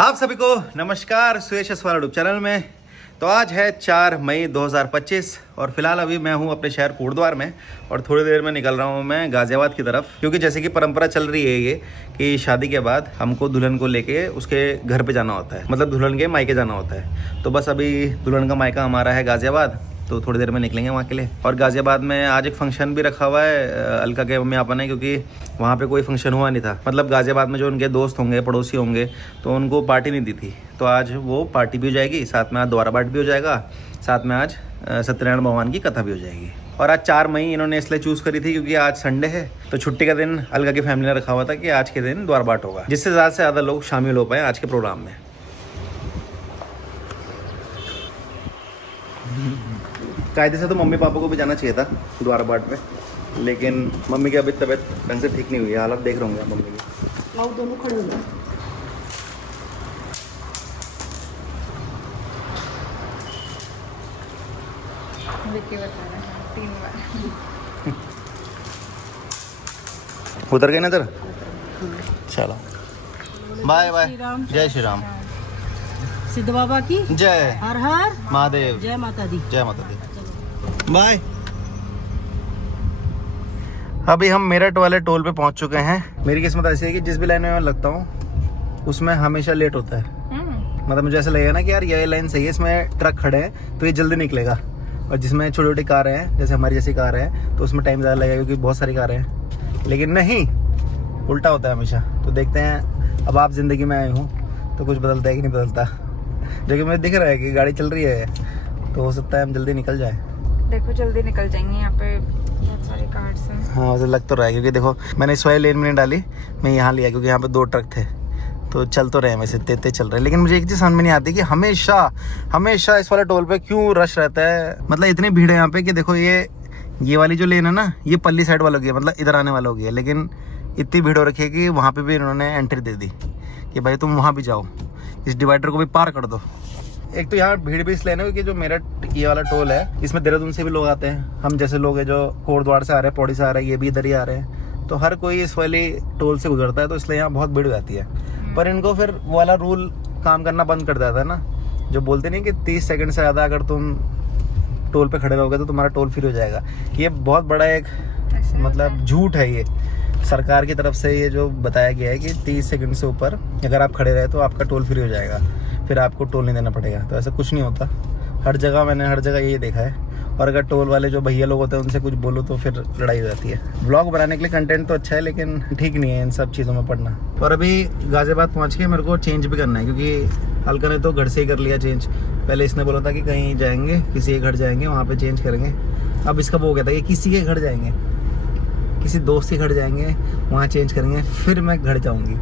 आप सभी को नमस्कार सुयश वाला यूट्यूब चैनल में। तो आज है 4 मई 2025 और फिलहाल अभी मैं हूं अपने शहर कोटद्वार में और थोड़ी देर में निकल रहा हूं मैं गाजियाबाद की तरफ, क्योंकि जैसे कि परंपरा चल रही है ये कि शादी के बाद हमको दुल्हन को लेके उसके घर पे जाना होता है, मतलब दुल्हन के मायके जाना होता है। तो बस अभी दुल्हन का मायका हमारा है गाजियाबाद, तो थोड़ी देर में निकलेंगे वहाँ के लिए। और गाजियाबाद में आज एक फंक्शन भी रखा हुआ है अलका के मम्मी पापा ने, क्योंकि वहाँ पे कोई फंक्शन हुआ नहीं था। मतलब गाजियाबाद में जो उनके दोस्त होंगे, पड़ोसी होंगे, तो उनको पार्टी नहीं दी थी। तो आज वो पार्टी भी हो जाएगी, साथ में आज द्वारा पाठ भी हो जाएगा, साथ में आज सत्यनारायण भगवान की कथा भी हो जाएगी। और आज 4 मई इन्होंने इसलिए चूज़ करी थी क्योंकि आज संडे है, तो छुट्टी का दिन अलका की फैमिली ने रखा हुआ था कि आज के दिन द्वार पाठ होगा, जिससे ज़्यादा से ज़्यादा लोग शामिल हो पाए आज के प्रोग्राम में। कायदे से तो मम्मी पापा को भी जाना चाहिए था द्वारा पाठ में, लेकिन मम्मी की अभी तबीयत ढंग से ठीक नहीं हुई है। हालत देख रहे होंगे मम्मी की। आओ दोनों खड़े हो जाओ। उतर गए ना इधर, चलो बाय बाय। जय श्री राम, सिद्ध बाबा की जय, हर हर महादेव, जय माता दी। जय माता दी, बाय। अभी हम मेरठ वाले टोल पे पहुंच चुके हैं। मेरी किस्मत ऐसी है कि जिस भी लाइन में मैं लगता हूँ उसमें हमेशा लेट होता है। मतलब मुझे ऐसा लगेगा ना कि यार ये लाइन सही है, इसमें ट्रक खड़े हैं तो ये जल्दी निकलेगा, और जिसमें छोटी छोटी कारें हैं जैसे हमारी जैसी कार है तो उसमें टाइम ज़्यादा लगेगा क्योंकि बहुत सारी कारें हैं। लेकिन नहीं, उल्टा होता है हमेशा। तो देखते हैं, अब आप ज़िंदगी में आए हूँ तो कुछ बदलता है कि नहीं बदलता। जो कि मुझे दिख रहा है कि गाड़ी चल रही है, तो हो सकता है हम जल्दी निकल जाए। देखो जल्दी निकल जाएंगे, यहाँ पे बहुत सारी कार्स हैं। हाँ, मुझे लग तो रहा है क्योंकि देखो मैंने इस वाली लेन में नहीं डाली, मैं यहाँ लिया क्योंकि यहाँ पे 2 ट्रक थे, तो चल तो रहे हैं वैसे, तेज चल रहे हैं। लेकिन मुझे एक चीज़ समझ में नहीं आती कि हमेशा इस वाले टोल पे क्यों रश रहता है। मतलब इतनी भीड़ है यहाँ पे कि देखो ये वाली जो लेन है ना, ये पल्ली साइड वालों की है, मतलब इधर आने वालों की है। लेकिन इतनी भीड़ हो रखी है कि वहाँ पे भी इन्होंने एंट्री दे दी कि भाई तुम वहाँ भी जाओ, इस डिवाइडर को भी पार कर दो। एक तो यहाँ भीड़ भी इसलिए ना क्योंकि जो मेरठ ये वाला टोल है, इसमें देहरादून से भी लोग आते हैं, हम जैसे लोग हैं जो कोटद्वार से आ रहे हैं, पौड़ी से आ रहे हैं, ये भी इधर ही आ रहे हैं, तो हर कोई इस वाली टोल से गुजरता है, तो इसलिए यहाँ बहुत भीड़ हो जाती है। पर इनको फिर वो वाला रूल काम करना बंद कर देता है ना, जो बोलते नहीं कि 30 सेकंड से ज़्यादा अगर तुम टोल पे खड़े रहोगे तो तुम्हारा टोल फ्री हो जाएगा। ये बहुत बड़ा एक मतलब झूठ है ये सरकार की तरफ से, ये जो बताया गया है कि 30 सेकंड से ऊपर अगर आप खड़े रहे तो आपका टोल फ्री हो जाएगा, फिर आपको टोल नहीं देना पड़ेगा। तो ऐसा कुछ नहीं होता, मैंने हर जगह यही देखा है। और अगर टोल वाले जो भैया लोग होते हैं उनसे कुछ बोलो तो फिर लड़ाई हो जाती है। ब्लॉग बनाने के लिए कंटेंट तो अच्छा है, लेकिन ठीक नहीं है इन सब चीज़ों में पढ़ना। और अभी गाजियाबाद पहुँच के मेरे को चेंज भी करना है, क्योंकि अलका ने तो घर से ही कर लिया चेंज। पहले इसने बोला था कि कहीं जाएंगे, किसी के घर जाएंगे, वहाँ पर चेंज करेंगे। अब इसका वो हो गया था कि किसी के घर जाएंगे, किसी दोस्त के घर जाएंगे, वहाँ चेंज करेंगे, फिर मैं घर जाऊँगी।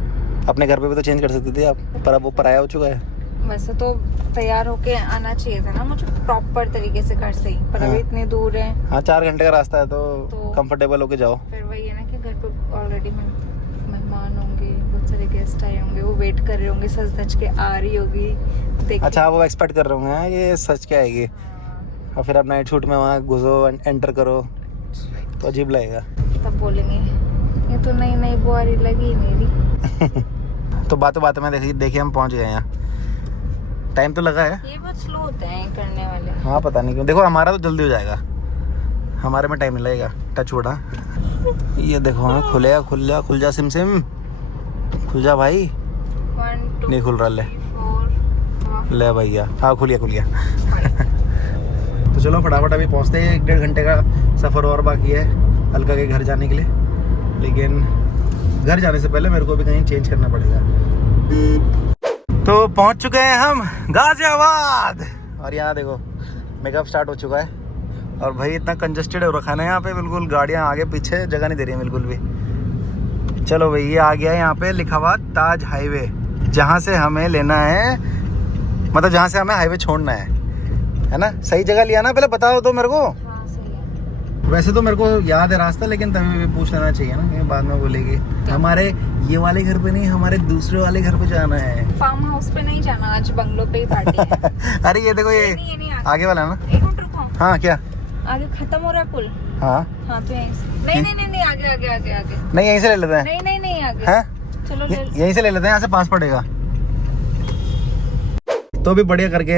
अपने घर पे भी तो चेंज कर सकती थी आप, पर अब वो पराया हो चुका है। वैसे तो तैयार होके आना चाहिए था ना मुझे प्रॉपर तरीके से घर से ही, पर अभी इतनी दूर है। हाँ, 4 घंटे का रास्ता है, तो कंफर्टेबल होके जाओ। फिर वही है ना कि घर पे ऑलरेडी मेहमान होंगे, बहुत सारे गेस्ट आए होंगे, वो वेट कर रहे होंगे, सज धज के आ रही होगी। अच्छा, वो एक्सपेक्ट कर रहे होंगे ये सच के आएगी, और फिर आप नाइट शूट में वहाँ घुसो, एंटर करो, तो अजीब लगेगा। तब बोलेंगे ये तो नई बुआरी लगी मेरी। तो बातों में देखिए हम पहुँच गए यहाँ। टाइम तो लगा है, ये बहुत स्लो होते हैं करने वाले। हाँ, पता नहीं क्यों। देखो हमारा तो जल्दी हो जाएगा, हमारे में टाइम नहीं लगेगा। Touch wood. ये देखो, हाँ खुल जा सिम, खुल जा भाई। 1 2 नहीं खुल रहा, ले भैया, हाँ खुल गया। तो चलो फटाफट अभी पहुँचते हैं, 1-1.5 घंटे का सफ़र और बाकी है अलका के घर जाने के लिए। लेकिन घर जाने से पहले मेरे को भी कहीं चेंज करना पड़ेगा। तो पहुंच चुके हैं हम गाजियाबाद, और यहाँ देखो मेकअप स्टार्ट हो चुका है। और भाई इतना कंजस्टेड हो रखा है ना यहाँ पे, बिल्कुल गाड़ियाँ आगे पीछे जगह नहीं दे रही है बिल्कुल भी। चलो भाई, ये आ गया है यहाँ पे लिखा हुआ ताज हाईवे, जहाँ से हमें लेना है, मतलब जहाँ से हमें हाईवे छोड़ना है ना। सही जगह लिया ना, पहले बताओ तो मेरे को। हाँ सही है। वैसे तो मेरे को याद है रास्ता, लेकिन तभी भी पूछ लेना चाहिए ना, कि बाद में बोलेगी हमारे ये वाले घर पे नहीं, हमारे दूसरे वाले घर पे जाना है। फार्म हाउस पे नहीं जाना, आज बंगलो पे ही पार्टी है। अरे ये देखो, ये नहीं, आगे वाला ना। एक मिनट रुको। हाँ, क्या आगे खत्म हो रहा है पुल। हाँ, तो यहीं से नहीं आगे नहीं यहीं से ले लेते हैं। नहीं आगे। हाँ, चलो यहीं से ले लेते हैं, यहाँ से पास पड़ेगा। तो अभी बढ़िया करके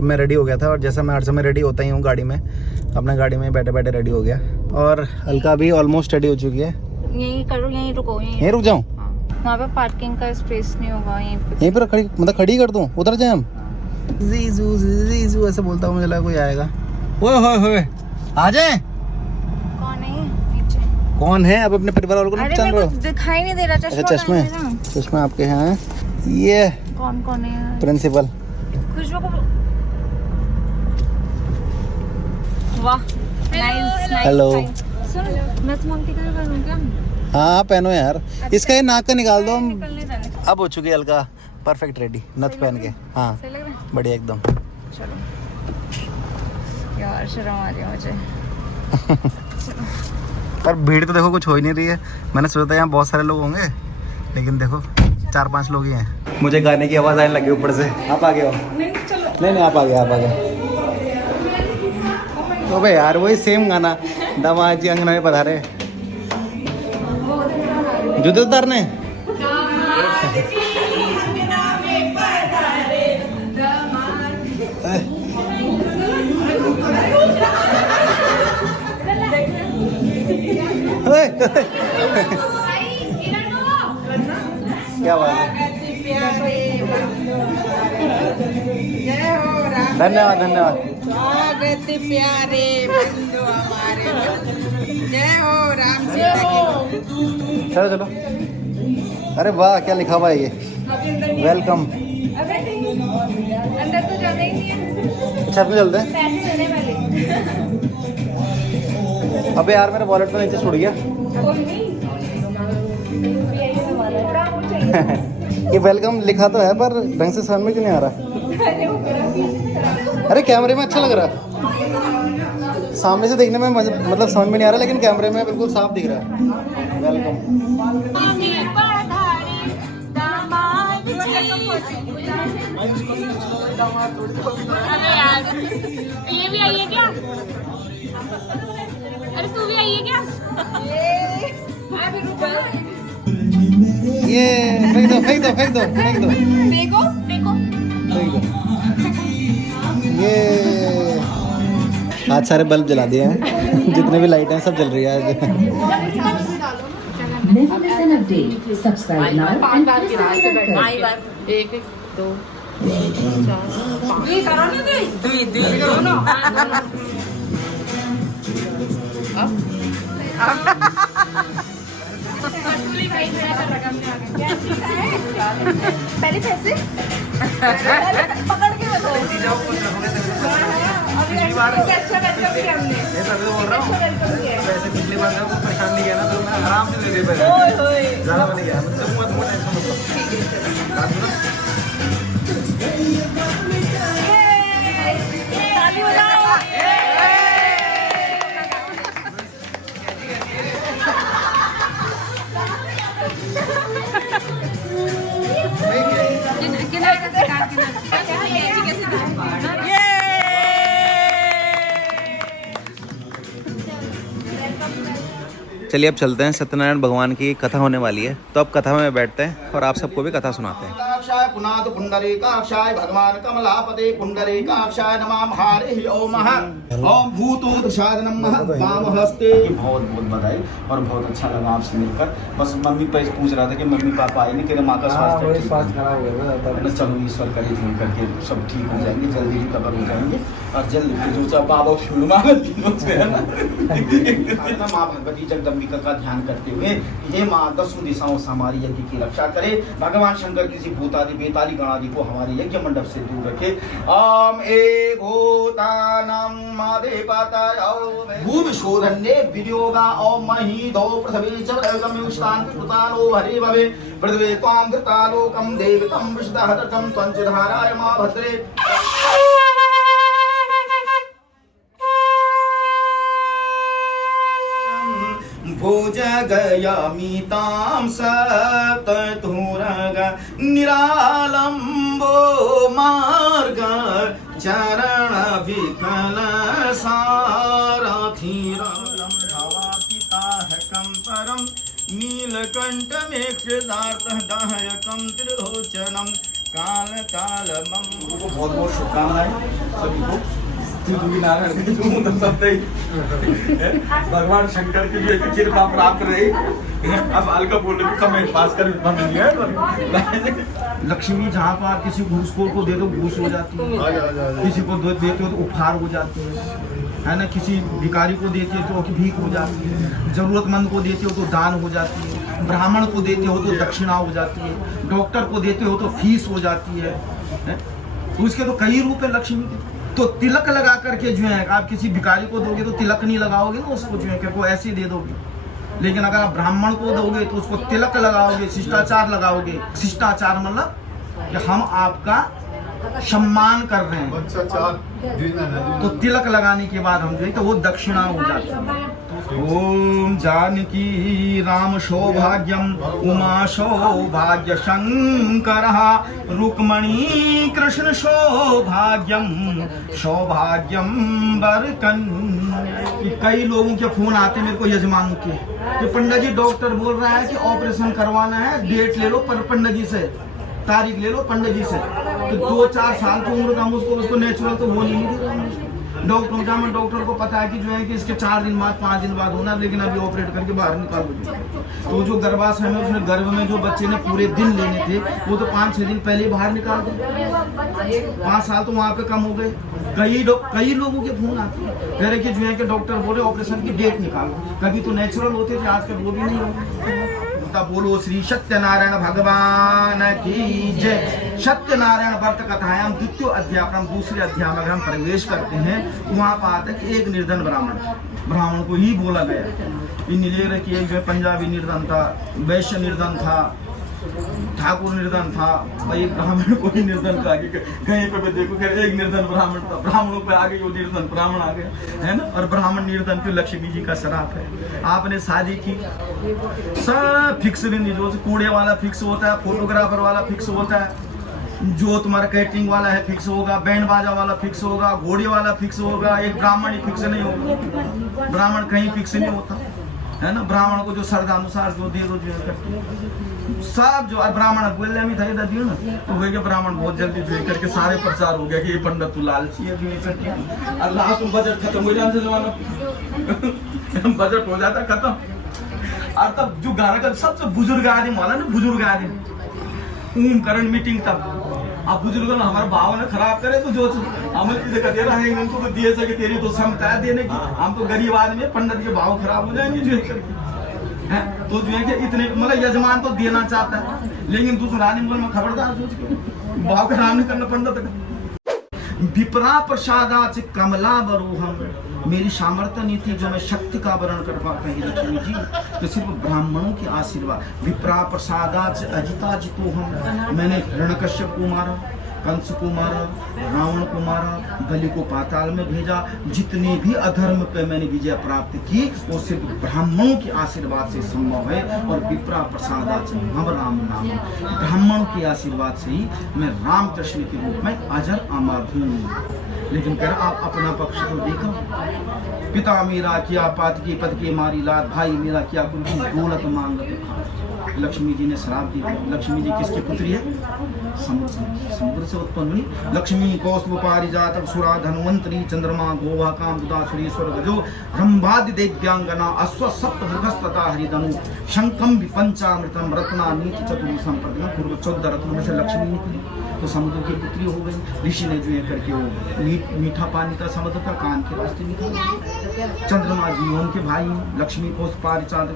मैं रेडी हो गया था, और जैसा मैं हर समय रेडी होता ही हूँ गाड़ी में, अपने गाड़ी में बैठे बैठे रेडी हो गया। और अलका भी ऑलमोस्ट रेडी हो चुकी है। यहीं करो, यहीं रुको, यहीं रुक जाऊँ? हाँ। वहाँ पे पार्किंग का स्पेस नहीं होगा, यहीं पर खड़ी, मतलब खड़ी कर दूँ, उतर जाए हम? जीजू जीजू ऐसे बोलता हूँ, मुझे लगा कोई आएगा। ओए होए आ जाए। कौन है नीचे? कौन है? अब अपने परिवार वालों को नहीं अरे पहचान मेरे रहे को हो? दिखाई नहीं दे रहा। अच्छा चश्मे, चश्मे आपके हैं। ये कौन कौन है? प्रिंसिपल। खुशबू को वाह, नाइस नाइस। हेलो। सुन, मैं स्मोकी का करूँ क्या? हाँ पहनो यार, इसका ये नाक का निकाल दो। हम निकलने जाने। अब हो चुकी है अलका परफेक्ट रेडी, नथ पहन के। हाँ सही लग रहा है? बढ़िया एकदम। चलो यार, शर्म आ रही है मुझे। पर भीड़ तो देखो कुछ हो ही नहीं रही है। मैंने सोचा था यहाँ बहुत सारे लोग होंगे, लेकिन देखो 4-5 लोग ही हैं। मुझे गाने की आवाज़ आने लगी ऊपर से। आप आ गए हो? नहीं आप आ गए, आप आ गए। तो भाई यार वही सेम गाना, दामाजी अंगना में पधारे। जूते उतारने? क्या बात है, धन्यवाद धन्यवाद। स्वागत प्यारे बंधु हमारे, जय हो राम सीता की। चलो चलो। अरे वाह, क्या लिखा हुआ है ये? वेलकम। अंदर तो जाना ही नहीं है। छत में चलते हैं। पैसे देने वाले। अबे यार मेरे वॉलेट में नीचे छूट गया। ये वेलकम लिखा तो है, पर ढंग से समझ में क्यों नहीं आ रहा? अरे कैमरे में अच्छा लग रहा है, सामने से देखने में मतलब समझ में नहीं आ रहा, लेकिन कैमरे में बिल्कुल साफ दिख रहा है। वेलकम। ये भी आई है क्या? अरे तू भी आई है क्या? ये फेंक दो फेंक दो फेंक दो फेंक दो देखो देखो। फेंक दो। ये आज सारे बल्ब जला दिए हैं, जितने भी लाइट हैं सब जल रही है आज। Never miss an update. Subscribe now and press the bell icon. 1 2 4 करो ना दोनों। पहले पैसे पकड़ के बताओ। अच्छा वेलकम किया हमने। बोल रहा हूँ वैसे पिछली बार जब परेशान नहीं किया ना, तो मैं आराम से ले पैसे, ज़्यादा नहीं गया ताली बजाओ। चलिए अब चलते हैं, सत्यनारायण भगवान की कथा होने वाली है, तो अब कथा में बैठते हैं और आप सबको भी कथा सुनाते हैं। काक्षाय पुनात पुंडरीकाक्षाय भगवान कमलापते पुंडरीकाक्षाय नमः हरिः ओम ओम भूतोदशाय नमः वाम हस्ते। बहुत बहुत बधाई और बहुत अच्छा लगा आपसे मिलकर। बस मम्मी पूछ रहा था कि मम्मी पापा आई नहीं, कि माँ का स्वास्थ्य खराब हो गया। चलो ईश्वर करे फोन करके सब ठीक हो जाएंगे, जल्दी रिकवर हो जाएंगे और जल्दी जो चाहे बाबा शुरू माँ भगवती जगदम्बिका का ध्यान करते हुए ये माँ 10 दिशाओं से हमारी यज्ञ की रक्षा करे। भगवान शंकर किसी भूतादि बेताली गणादि को हमारे यज्ञ मंडप से दूर रखे। ओम ए भूतानां मादेवताय भूमिशोधन्ये विनियोगा ओम मही दो पृथ्वी च वैगम्युष्टान् कृतानो हरि भवे पृथ्वी त्वां कृतालोकं देवितं विशुद्धहतकं त्वं च धाराय मा भद्रे। भोजगयामितां सप्तधूरग निरालम्बो मार्ग चरणविकल सारथिरालं भवापिताहकं परं नीलकण्ठमेक्षदार्थः दाहयकं त्रिलोचनं कालकालमं बहुत बहुत शुभकामनाएं सभी को। नारायण भगवान शंकर की भी कृपा प्राप्त रही। अब हल्का बोलने की कमेंट पास कर लक्ष्मी जहाँ पर आप किसी घूसखोर को दे दो घूस हो जाती है, किसी को देते हो तो उपहार हो जाती है ना, किसी भिखारी को देते हो तो भीख हो जाती है, जरूरतमंद को देते हो तो दान हो जाती है, ब्राह्मण को देते हो तो दक्षिणा हो जाती है, डॉक्टर को देते हो तो फीस हो जाती है? उसके तो कई रूप है लक्ष्मी के। तो तिलक लगा करके जो है आप किसी भिखारी को दोगे तो तिलक नहीं लगाओगे ना उसको, जो है को ऐसे दे दोगे। लेकिन अगर आप ब्राह्मण को दोगे तो उसको तिलक लगाओगे, शिष्टाचार लगाओगे। शिष्टाचार मतलब कि हम आपका सम्मान कर रहे हैं, तो तिलक लगाने के बाद हम जो है तो वो दक्षिणा हो जाती है। ओम जानकी राम सौभाग्यम उमा सौभाग्य शंकर रुक्मणी कृष्ण सौभाग्यम सौभाग्यम बरकन। कई लोगों के फोन आते मेरे को यजमानों के कि पंडित जी डॉक्टर बोल रहा है कि ऑपरेशन करवाना है, डेट ले लो पंडित जी से, तारीख ले लो पंडित जी से। तो 2-4 साल की उम्र का उसको नेचुरल तो वो नहीं दे रहा डॉक्टर का। मैं डॉक्टर को पता है कि जो है कि इसके 4 दिन बाद 5 दिन बाद होना, लेकिन अभी ऑपरेट करके बाहर निकाल दो। तो जो गर्भाशय में उसने गर्भ में जो बच्चे ने पूरे दिन लेने थे वो तो 5-6 दिन पहले ही बाहर निकाल दो। 5 साल तो वहाँ पे कम हो गए। कई लोगों के फोन आते हैं कह रहे कि जो है कि डॉक्टर बोले ऑपरेशन की डेट निकालो। कभी तो नेचुरल होते थे, आजकल वो भी नहीं होते। बोलो श्री सत्यनारायण भगवान की जय। सत्यनारायण व्रत कथायाम द्वितीय अध्याय पर हम दूसरे अध्याय में अगर हम प्रवेश करते हैं तो वहाँ पर आता है कि एक निर्धन ब्राह्मण को ही बोला गया। इन कि एक जो है पंजाबी निर्धन था, वैश्य निर्धन था, ठाकुर निर्धन था, भाई ब्राह्मण को ही निर्धन था। कहीं पे भी देखो एक निर्धन ब्राह्मण था, ब्राह्मणों पे आ गई वो निर्धन ब्राह्मण आ गया, है ना। और ब्राह्मण निर्धन क्यों? लक्ष्मी जी का श्राप है। आपने शादी की सब फिक्स भी नहीं, जो कूड़े वाला फिक्स होता है, फोटोग्राफर वाला फिक्स होता है, जो तुम्हारा कैटरिंग वाला है फिक्स होगा, बैंड बाजा वाला फिक्स होगा, घोड़े वाला फिक्स होगा, एक ब्राह्मण ही फिक्स नहीं होगा। ब्राह्मण कहीं फिक्स नहीं होता, है ना। ब्राह्मण को जो श्रद्धानुसार जो दे दो जो सब जो ब्राह्मण बोले में था दियो ना, तो वही के ब्राह्मण बहुत जल्दी जो करके सारे प्रचार हो गया कि ये पंडित तू लालची है, अल्लाह तुम बजट खत्म हो जाता जमाना बजट हो जाता खत्म। और तब जो गाना का सबसे बुजुर्ग आदमी वाला ना, बुजुर्ग आदमी करण मीटिंग तब अब बुजुर्गों ने हमारे भाव ने खराब करे तो जो अमल की जगह दे रहा है उनको तो दिए सके, तेरी तो क्षमता है देने की। हम तो गरीब आदमी पंडित के भाव खराब हो जाएंगे जो करके है। तो जो है कि इतने मतलब यजमान तो देना चाहता है, लेकिन दूसरा आदमी में खबरदार सोच के भाव खराब नहीं करना पंडित का। विप्रा प्रसादाच कमला बरोहम, मेरी सामर्थ्य नीति जो मैं शक्ति का वर्ण कर पाता है लक्ष्मी जी, तो सिर्फ ब्राह्मणों के आशीर्वाद। विप्रा प्रसादाच अजिता जितो हम, मैंने हिरण्यकश्यप को मारा, कंस को मारा, रावण को मारा, बलि को पाताल में भेजा, जितने भी अधर्म पे मैंने विजय प्राप्त की वो सिर्फ ब्राह्मणों के आशीर्वाद से संभव है। और विप्रा प्रसादाच हम राम नाम, ब्राह्मणों के आशीर्वाद से ही मैं रामकृष्ण के रूप में अजर अमर हूँ। लेकिन कह आप अपना पक्ष तो देखो, पिता मेरा किया पात की पद के मारी लात, भाई मेरा किया कुल दौलत मांग। लक्ष्मी जी ने श्राप दी। लक्ष्मी जी किसकी पुत्री है? समुद्र से उत्पन्न हुई। लक्ष्मी कौस्तुभ पारिजात सुरा धन्वंतरी चंद्रमा गोवा कामदुदा सुरेश्वर गजो रंभादि देव्यांगना अश्व सप्त मुखस्तता हरिधनु शंखम विपंचामृतम रत्ना नीति चतुर्थ संप्रति पूर्व 14 रत्नों में से लक्ष्मी निकली तो समुद्र की पुत्री हो गई। ऋषि ने जो है करके वो मीठा पानी का समुद्र का कान के रास्ते निकाला। चंद्रमा जी उनके भाई लक्ष्मी कौस्तुभ पारिजात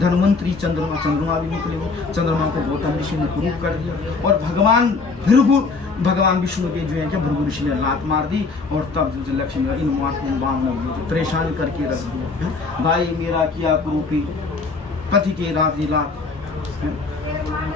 धन्वंतरी चंद्रमा भी निकले। चंद्रमा को गौतम ऋषि ने कुरूप कर दिया और भगवान विष्णु के जो है कि भृगु ऋषि ने लात मार दी। और तब जो लक्ष्मी इन बामनों को परेशान करके रख दिया। भाई मेरा किया कुरूपी पति के राधि लात,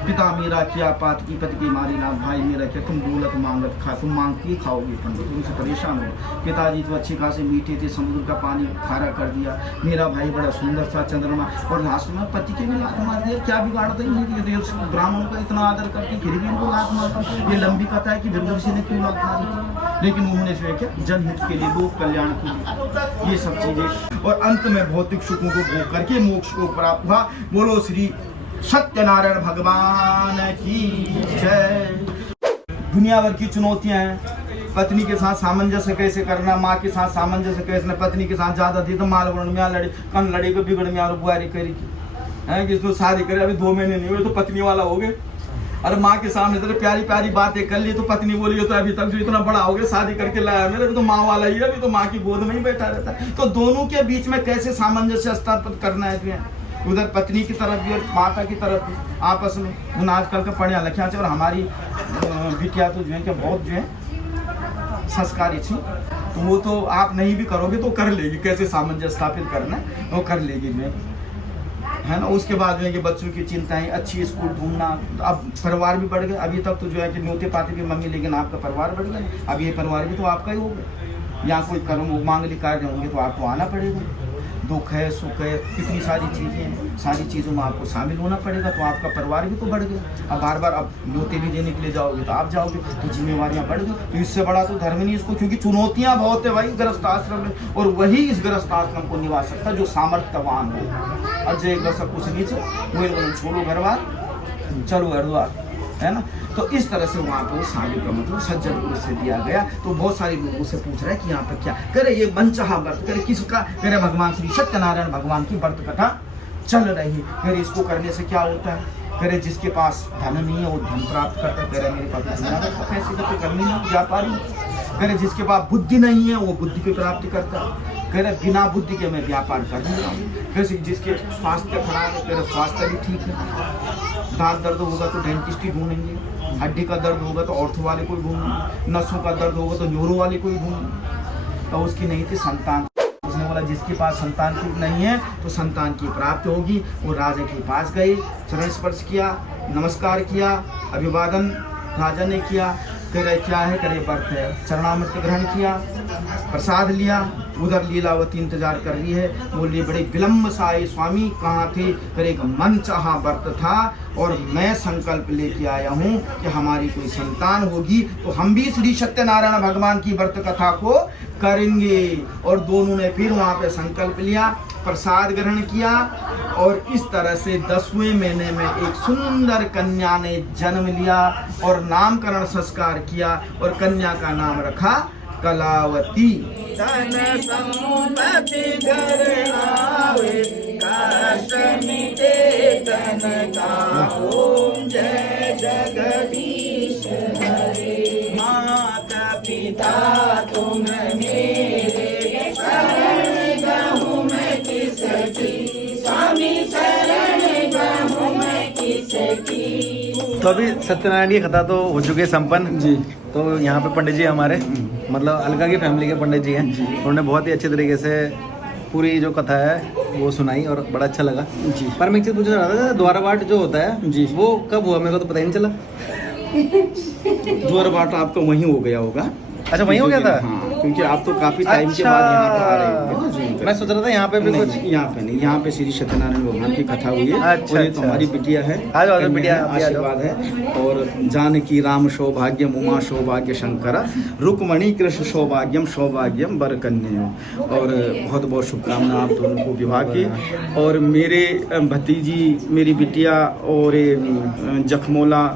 पिता मेरा किया पात की पति की मारी लात, भाई मेरा क्या तुम दौलत मांगत खा, तुम मांग के खाओगे पंडित, उनसे परेशान हो। पिताजी तो अच्छे खासे मीठे थे, समुद्र का पानी खारा कर दिया। मेरा भाई बड़ा सुंदर था चंद्रमा, और लास्ट में पति के भी लात मार दिया। क्या बिगाड़ता ही नहीं, ब्राह्मणों का इतना आदर करके फिर भी उनको लात मारता। ये लंबी कथा है कि भृगु ऋषि ने क्यों लात मारी थी, लेकिन उन्होंने जो है क्या जनहित के लिए, लोक कल्याण के लिए ये सब चीजें, और अंत में भौतिक सुखों को भोग करके मोक्ष को प्राप्त हुआ। बोलो श्री सत्यनारायण भगवान की जय। दुनिया भर की चुनौतियां हैं, पत्नी के साथ सामंजस्य कैसे करना, माँ के साथ सामंजस्य कैसे, पत्नी के साथ ज्यादा थी तो माल गुण में लड़ी कन लड़ी को बिगड़ में बुआरी करी है कि इसको शादी करे, अभी 2 महीने नहीं हुए तो पत्नी वाला हो गए। अरे माँ के सामने तो प्यारी प्यारी बातें कर ली तो पत्नी बोली तो अभी तक जो इतना बड़ा हो गया शादी करके लाया मेरे, अभी तो माँ वाला ही है, अभी तो माँ की गोद में ही बैठा रहता है। तो दोनों के बीच में कैसे सामंजस्य स्थापित करना है जो है, उधर पत्नी की तरफ भी और माता की तरफ भी आपस में। आजकल का पढ़िया लिखा से और हमारी बिटिया तो जो है कि बहुत जो है संस्कारी थी, तो वो तो आप नहीं भी करोगे तो कर लेगी, कैसे सामंजस्य स्थापित करना है वो कर लेगी जो है ना। उसके बाद जो है कि बच्चों की चिंताएं, अच्छी स्कूल ढूंढना, अब परिवार भी बढ़ गया। अभी तक तो जो है कि न्योते पाते भी मम्मी, लेकिन आपका परिवार बढ़ गया, अब ये परिवार भी तो आपका ही होगा। या कोई कर्म मांगलिक कार्य होंगे तो आपको आना पड़ेगा, दुख है सुख है कितनी सारी चीज़ें हैं, सारी चीज़ों में आपको शामिल होना पड़ेगा, तो आपका परिवार भी तो बढ़ गया। अब बार बार अब न्योते भी देने के लिए जाओगे तो आप जाओगे तो जिम्मेवारियां बढ़ गई, तो इससे बड़ा तो धर्म नहीं इसको, क्योंकि चुनौतियां बहुत है भाई गृहस्थ आश्रम में, और वही इस गृहस्थ आश्रम को निभा सकता जो सामर्थ्यवान हो। अजय सब कुछ नीचे वही छोड़ो घर बार चलो घर द्वार, है ना। तो इस तरह से वहाँ पे साधु का मतलब सज्जन पुरुष से दिया गया। तो बहुत सारे लोगों से पूछ रहे हैं कि यहाँ पे क्या करे, ये मनचाहा व्रत करे किसका, करे भगवान श्री सत्यनारायण भगवान की व्रत कथा चल रही है। करे इसको करने से क्या होता है, करे जिसके पास धन नहीं है वो धन प्राप्त करता है, करे मेरे पास पैसे तो करनी नहीं व्यापारी, करे जिसके पास बुद्धि नहीं है वो बुद्धि की प्राप्ति करता है, करे बिना बुद्धि के मैं व्यापार कर रहा हूँ। फिर जिसके स्वास्थ्य खराब है तेरा स्वास्थ्य भी ठीक है, दांत दर्द होगा तो डेंटिस्ट ही ढूंढेंगे, हड्डी का दर्द होगा तो ऑर्थो वाले को ढूंढेंगे, नसों का दर्द होगा तो न्यूरो वाले को ही ढूंढेंगे। तो उसकी नहीं थी संतान, उसने बोला जिसके पास संतान की नहीं है तो संतान की प्राप्ति होगी। वो राजा के पास गए, चरण स्पर्श किया, नमस्कार किया, अभिवादन राजा ने किया, करे क्या है, करे व्रत है, चरणामृत ग्रहण किया, प्रसाद लिया। उधर लीलावती इंतजार कर रही है, बोलिए बड़े विलम्ब से आए स्वामी, कहाँ थे, करे मन चाहा व्रत था और मैं संकल्प लेके आया हूँ कि हमारी कोई संतान होगी तो हम भी श्री सत्यनारायण भगवान की व्रत कथा को करेंगे। और दोनों ने फिर वहाँ पे संकल्प लिया, प्रसाद ग्रहण किया, और इस तरह से 10वें महीने में एक सुंदर कन्या ने जन्म लिया और नामकरण संस्कार किया और कन्या का नाम रखा कलावती। धन संपत्ति घर आवे, काश मिटे तन का, ओम जय जगदीश हरे। माता पिता तुम मेरे, शरण गहूँ मैं किसकी, स्वामी शरण गहूँ मैं किसकी। तो अभी सत्यनारायण की कथा तो हो चुकी है संपन्न जी। तो यहाँ पे पंडित जी हमारे मतलब अलका की फैमिली के पंडित जी हैं, उन्होंने बहुत ही अच्छे तरीके से पूरी जो कथा है वो सुनाई और बड़ा अच्छा लगा जी। पर मैं एक चीज़ पूछना चाह रहा था, द्वार बाट जो होता है जी वो कब हुआ, मेरे को तो पता ही नहीं चला। द्वार बाट आपका वहीं हो गया होगा। अच्छा वहीं हो गया था। हाँ, क्योंकि आप तो काफी टाइम के बाद यहाँ पे आ रहे होंगे। मैं सोच रहा था यहाँ पे भी कुछ, यहाँ पे नहीं, यहाँ पे श्री सत्यनारायण भगवान की कथा हुई है। अच्छा, और ये तो हमारी बिटिया है, बिटिया आशीर्वाद है। और जानकी राम सौभाग्यम, उमा सौभाग्य शंकर, रुक्मणी कृष्ण सौभाग्यम, सौभाग्यम वर कन्या। और बहुत बहुत शुभकामना आप दोनों को विवाह की। और मेरे भतीजी, मेरी बिटिया और जखमोला,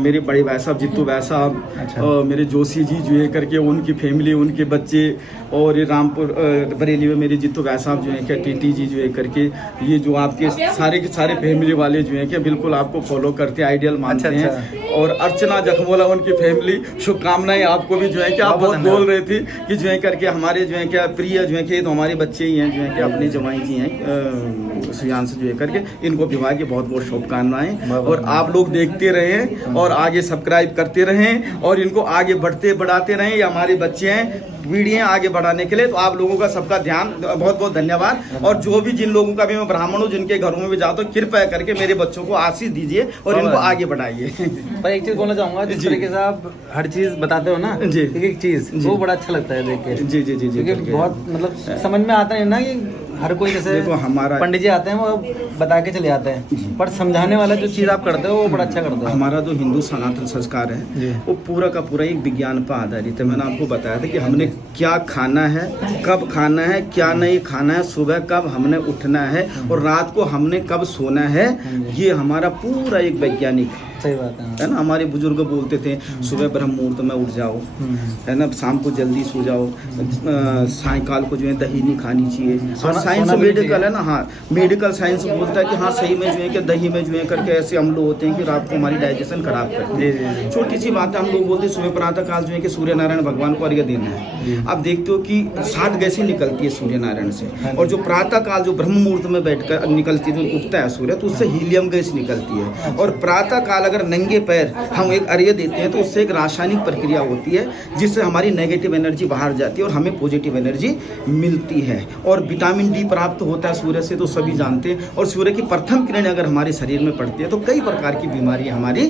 मेरे बड़े भाई साहब जित्तू भाई साहब, अच्छा। मेरे जोशी जी जो है करके उनकी फैमिली, उनके बच्चे, और ये रामपुर बरेली में मेरे जित्तू भाई साहब जो है क्या, टीटी जी जो है करके, ये जो आपके सारे के सारे फैमिली वाले जो है क्या बिल्कुल आपको फॉलो करते हैं, आइडियल मानते अच्छा। हैं। और अर्चना जखमोला उनकी फैमिली, शुभकामनाएं आपको भी जो है क्या, आप बहुत बोल रहे थे कि जो है करके हमारे जो है क्या प्रिय जो है कि तो हमारे बच्चे ही हैं जो है कि अपने जवाई जी हैं सुयांश जो है करके, इनको विवाह की बहुत बहुत शुभकामनाएं। और आप लोग देखते रहें और आगे सब्सक्राइब करते रहें और इनको आगे बढ़ाते रहें। ये हमारे बच्चे हैं, पीढ़ियाँ आगे बढ़ाने के लिए। तो आप लोगों का सबका ध्यान, बहुत बहुत धन्यवाद। और जो भी जिन लोगों का भी मैं ब्राह्मण हूँ, जिनके घरों में भी जाता हूँ, कृपया करके मेरे बच्चों को आशीष दीजिए और इनको आगे बढ़ाइए। पर एक चीज़ बोलना चाहूँगा, जिस तरीके से आप हर चीज़ बताते हो ना जी, एक चीज़ वो बड़ा अच्छा लगता है देख के। जी जी जी जी, क्योंकि बहुत मतलब समझ में आता है ना कि हर कोई जैसे देखो हमारा पंडित जी आते हैं वो बता के चले जाते हैं, पर समझाने वाला जो चीज़ आप करते हो वो बड़ा अच्छा करते हो। हमारा जो हिंदू सनातन संस्कार है वो पूरा का पूरा एक विज्ञान पर आधारित है। मैंने आपको बताया था कि हमने क्या खाना है, कब खाना है, क्या नहीं खाना है, सुबह कब हमने उठना है और रात को हमने कब सोना है, ये हमारा पूरा एक वैज्ञानिक सही बात है ना। हमारे बुजुर्ग बोलते थे सुबह ब्रह्म मुहूर्त में उठ जाओ, है ना, शाम को जल्दी सो जाओ, सायकाल को जो है दही नहीं खानी चाहिए। और साइंस मेडिकल है ना, हाँ मेडिकल साइंस बोलता है कि हाँ सही में जो है कि दही में जो है करके ऐसे अम्ल होते हैं कि रात को हमारी डाइजेशन खराब करते हैं। छोटी सी बात है, हम लोग बोलते हैं सुबह प्रातः काल जो है कि सूर्य नारायण भगवान को अर्घ्य देना है। आप देखते हो कि 7 गैसें निकलती है सूर्य नारायण से, और जो प्रातः काल जो ब्रह्म मुहूर्त में बैठकर निकलती है, जो उगता है सूर्य, तो उससे हीलियम गैस निकलती है। और प्रातः काल अगर नंगे पैर हम एक अर्घ्य देते हैं तो उससे एक रासायनिक प्रक्रिया होती है जिससे हमारी नेगेटिव एनर्जी बाहर जाती है और हमें पॉजिटिव एनर्जी मिलती है। और विटामिन डी प्राप्त होता है सूर्य से, तो सभी जानते हैं। और सूर्य की प्रथम किरण अगर हमारे शरीर में पड़ती है तो कई प्रकार की बीमारियां हमारी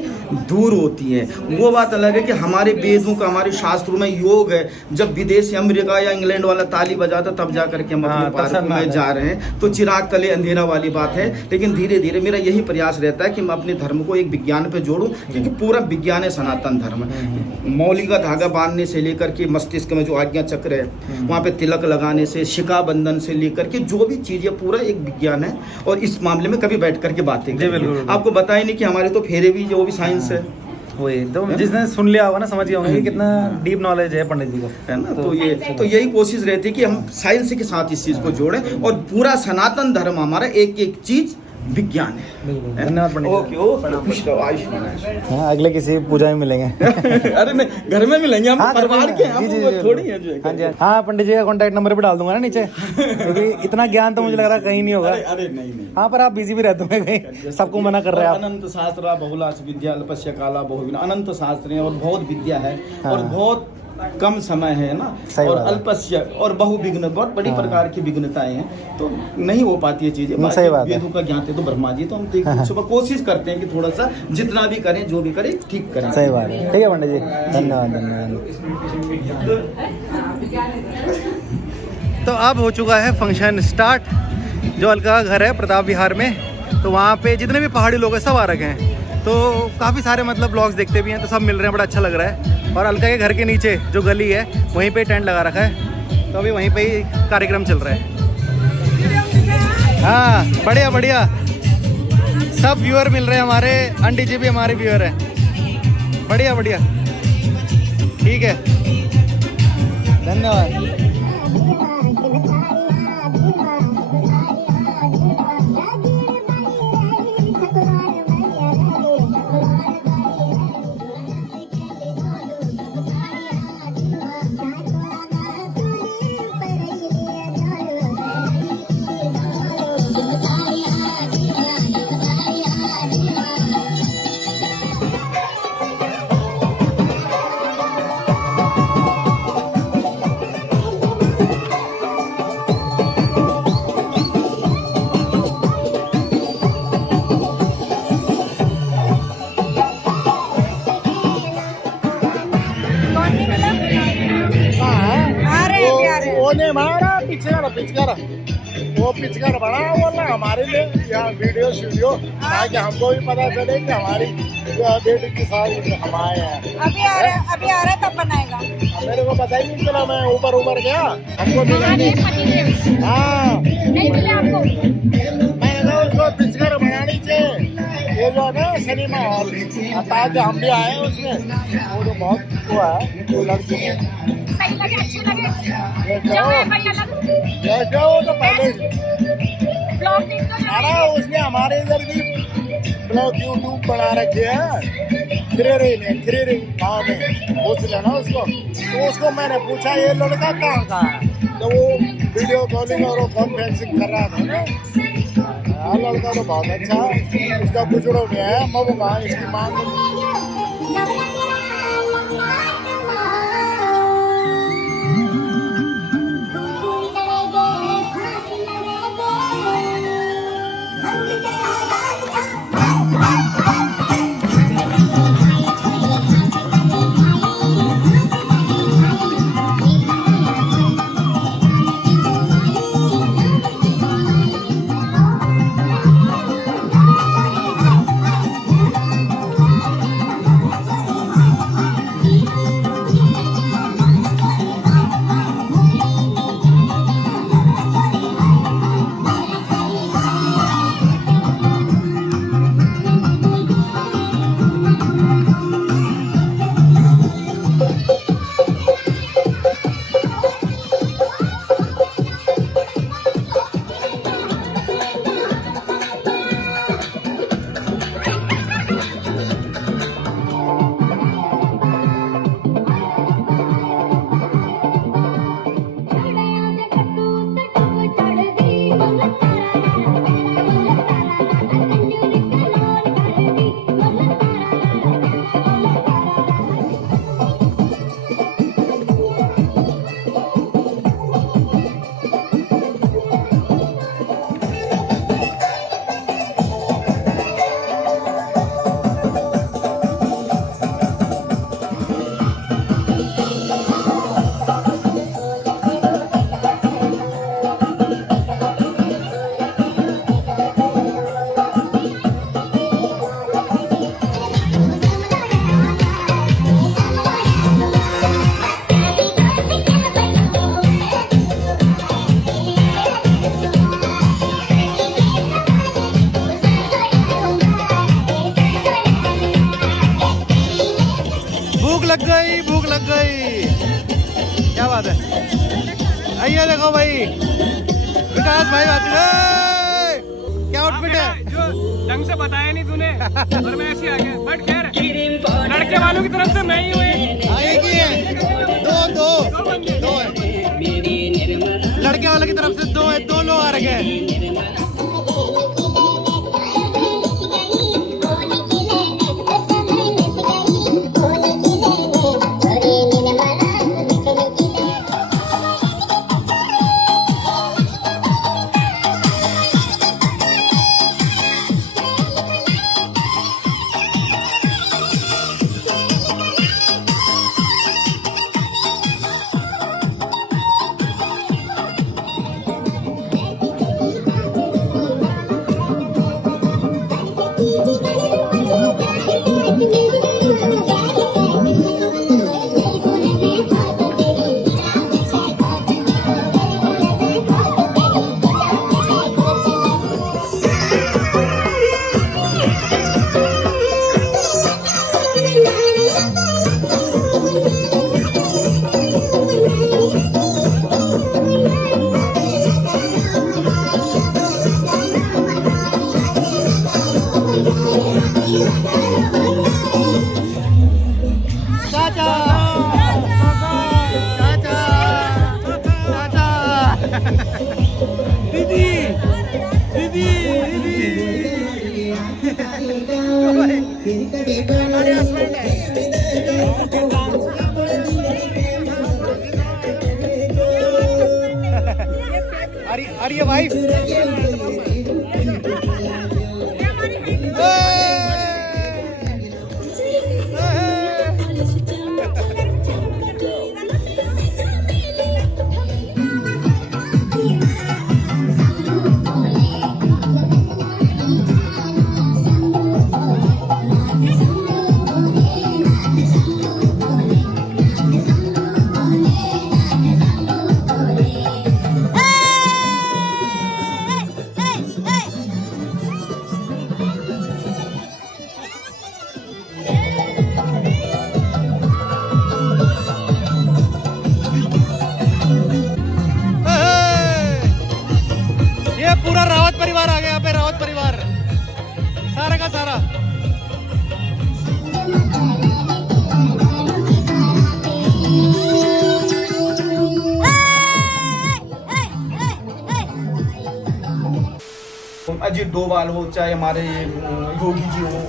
दूर होती है। वो बात अलग है कि हमारे वेदों का, हमारे शास्त्रों में योग है। जब विदेशी अमेरिका या इंग्लैंड वाला ताली बजाता तब जा करके हम अपने पार्क में जा रहे हैं, तो चिराग तले अंधेरा वाली बात है। लेकिन धीरे धीरे मेरा यही प्रयास रहता है कि मैं अपने धर्म को एक विज्ञान पे जोड़ूं, क्योंकि पूरा विज्ञान है सनातन धर्म। मौलिक का धागा बांधने से लेकर के मस्तिष्क में जो आज्ञा चक्र है वहाँ पे तिलक लगाने से, शिखा बंधन से लेकर के जो भी चीजें, पूरा एक विज्ञान है। और इस मामले में कभी बैठ करके बातें आपको बता ही नहीं कि हमारे तो फेरे भी जो भी साइंस है वही तो जिसने सुन लिया होगा ना समझ गया होगा कि कितना डीप नॉलेज है पंडित जी को, है ना। तो यही कोशिश रहती है कि हम साइंस के साथ इस चीज को जोड़ें, और पूरा सनातन धर्म हमारा एक एक चीज विज्ञान है। धन्यवाद पंडित जी। ओके, हाँ, अगले किसी पूजा में मिलेंगे। अरे नहीं, घर में मिलेंगे हम, परिवार के हम, थोड़ी है जो है। हाँ जी, हाँ पंडित जी का कॉन्टैक्ट नंबर पे डाल दूंगा ना नीचे, क्योंकि इतना ज्ञान तो मुझे लग रहा है कहीं नहीं होगा। अरे नहीं, हाँ, पर आप बिजी भी रहते होंगे कहीं, सबको मना कर रहे हैं आप। अनंत शास्त्र बहुलाश विद्या अल्पस्य काला बहुविन, अनंत शास्त्र है और बहुत विद्या है, और बहुत कम समय है ना, और अल्पस्य और बहुविघ्न, बहुत बड़ी प्रकार की विघ्नताएं हैं, तो नहीं हो पाती है चीजें। वेदों का ज्ञान है तो ब्रह्मा जी, तो हम सुबह कोशिश करते हैं कि थोड़ा सा जितना भी करें, जो भी करें, ठीक करें। सही बात है। ठीक है पंडित जी, धन्यवाद धन्यवाद। तो अब हो चुका है फंक्शन स्टार्ट। जो अलका का घर है प्रताप विहार में, तो वहाँ पे जितने भी पहाड़ी लोग हैं सब आ रखे हैं, तो काफ़ी सारे मतलब ब्लॉग्स देखते भी हैं, तो सब मिल रहे हैं, बड़ा अच्छा लग रहा है। और अलका के घर के नीचे जो गली है वहीं पे टेंट लगा रखा है, तो अभी वहीं पे ही कार्यक्रम चल रहा है। हाँ, बढ़िया बढ़िया, सब व्यूअर मिल रहे हैं हमारे, आंटी जी भी हमारे व्यूअर हैं। बढ़िया बढ़िया, ठीक है, धन्यवाद। वो पिचकार बना बोलना हमारे लिए यहाँ वीडियो स्टूडियो, ताकि हमको भी पता चले कि हमारी बेटी की शादी हम आए हैं। अभी आ रहा है तब बनाएगा। मेरे को पता ही नहीं चला, मैं ऊपर गया, हमको मिला नहीं। हाँ, नहीं मिले आपको। मैंने कहा उसको पिचकार बनानी चाहिए, ये जो है ना सिनेमा हॉल, ताकि हम भी आए उसमें। वो तो बहुत वो है, वो लड़की है, सही लगे, अच्छे लगे, तो पहले ब्लॉग देख लो। अरे उसने हमारे इधर भी ब्लॉग यूट्यूब बना रखे हैं, खिरेरी गाँव में, पूछ लेना उसको। तो उसको मैंने पूछा ये लड़का कहाँ का है, तो वो वीडियो कॉलिंग और कॉन्फ्रेंसिंग कर रहा था ना। लड़का तो बहुत अच्छा है, उसका बुजुर्ग में है, मबूबा इसकी मांग भूख लग गई, भूख लग गई। क्या बात है, आइए देखो भाई, विकास भाई बच गए। क्या आउटफिट है? जो ढंग से बताया नहीं तूने और मैं ऐसे आ गया। बट खैर लड़के वालों की तरफ से मैं ही हूँ। एक ही है, दो है। लड़के वालों की तरफ से दो है, दो लोग आ रखे हैं। अरे भाई पूरा रावत परिवार आ गया यहाँ पे, रावत परिवार सारा का सारा। अजीत डोभाल हो, चाहे हमारे योगी जी हो,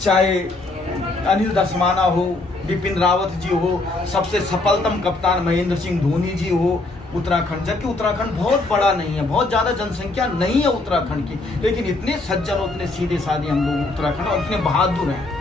चाहे अनिल दसमाना हो, बिपिन रावत जी हो, सबसे सफलतम कप्तान महेंद्र सिंह धोनी जी हो उत्तराखंड। जबकि उत्तराखंड बहुत बड़ा नहीं है, बहुत ज़्यादा जनसंख्या नहीं है उत्तराखंड की, लेकिन इतने सज्जन, इतने सीधे साधे हम लोग उत्तराखंड और इतने बहादुर हैं।